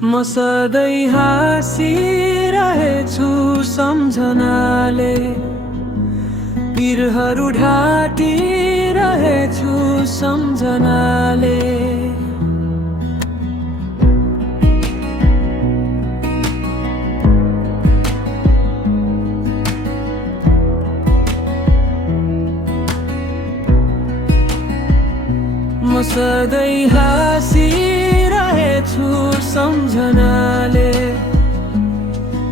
म सधैँ हाँसिरहेछु सम्झनाले, पिरहरू ढाटिरहेछु सम्झनाले। म सधैँ हाँसिरहेछु सम्झनाले,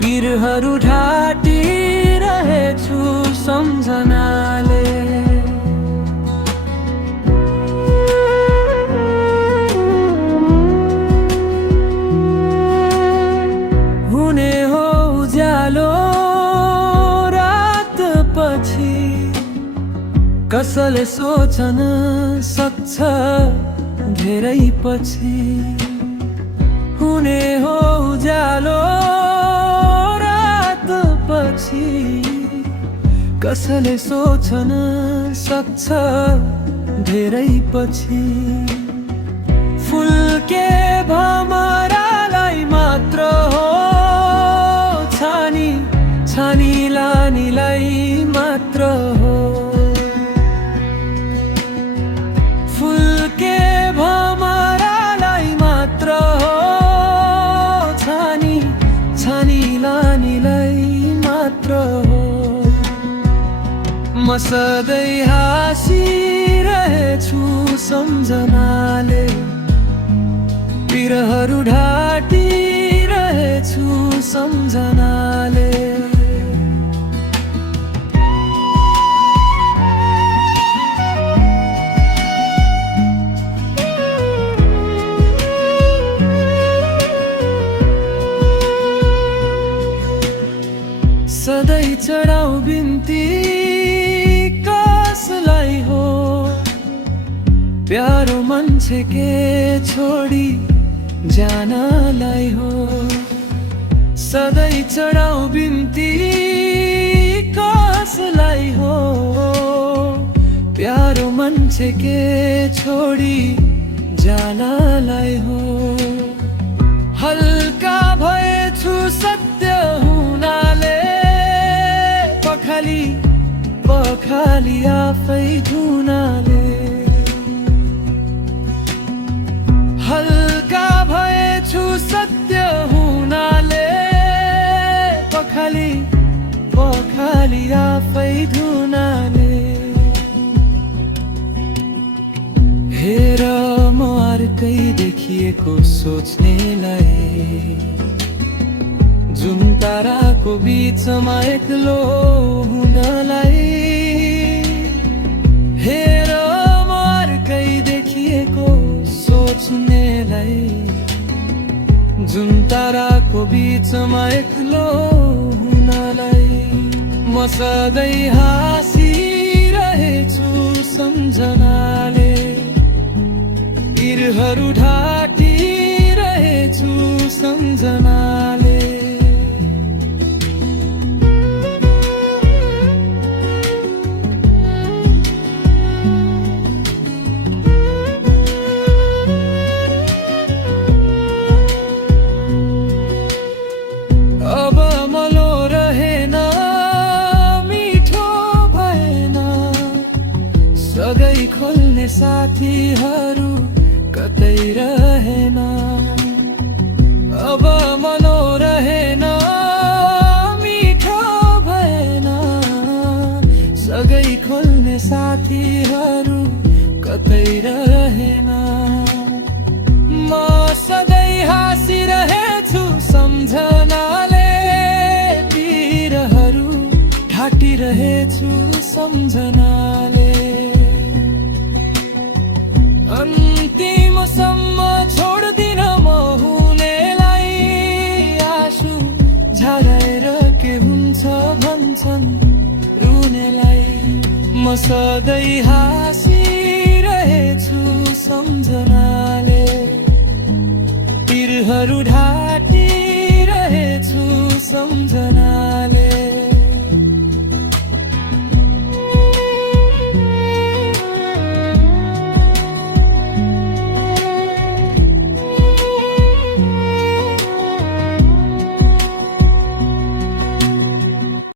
पिरहरू ढाटिरहेछु सम्झनाले। हुने हो उज्यालो रात पछि, कसले सोच्न सक्छ धेरै पछि। हुने हो उज्यालो रात पछि, कसले सोच्न सक्छ धेरै पछि। फुल्के भमरालाई मात्र हो छानी, छानी लानीलाई मात्र हो। फुल्के भमरालाई मात्र हो छानी, छानी लानीलाई मात्र हो। म सधैँ हाँसिरहेछु सम्झनाले, पिरहरू ढाटिरहेछु सम्झनाले। सधैँ चढाउ बिन्ती कसलाई हो, प्यारो मान्छे के छोडी जानलाई हो। सधैँ चढाउ बिन्ती कसलाई हो, प्यारो मान्छे के छोडी जानलाई हो। हल्का भएछु सत्य हुनाले, पखाली पखाली आफै धुनाले। हल्का भएछु सत्य हुनाले, पखाली पखाली आफै धुनाले। हेर म अर्कै देखिएको सोच्नेलाई, जुन ताराको बिचमा एक्लो हुनलाई। हेर म अर्कै देखिएको सोच्नेलाई, जुन ताराको बिचमा एक्लो हुनलाई। म सधैँ हाँसिरहेछु सम्झनाले, पिरहरू ढाटिरहेछु सम्झनाले। अब मलो रहेन, मिठो भएन, सँगै खोल्ने साथीहरू कतै रहेन। अब मलो रहेन, मिठो भएन, सँगै खोल्ने साथीहरू कतै रहेन। म सधैँ हाँसिरहेछु सम्झनाले, पिरहरू ढाटिरहेछु सम्झनाले। अन्तिमसम्म छोड्दिन म हुनेलाई, आँसु झराएर के हुन्छ भन्छन् रुनेलाई। म सधैँ हाँसी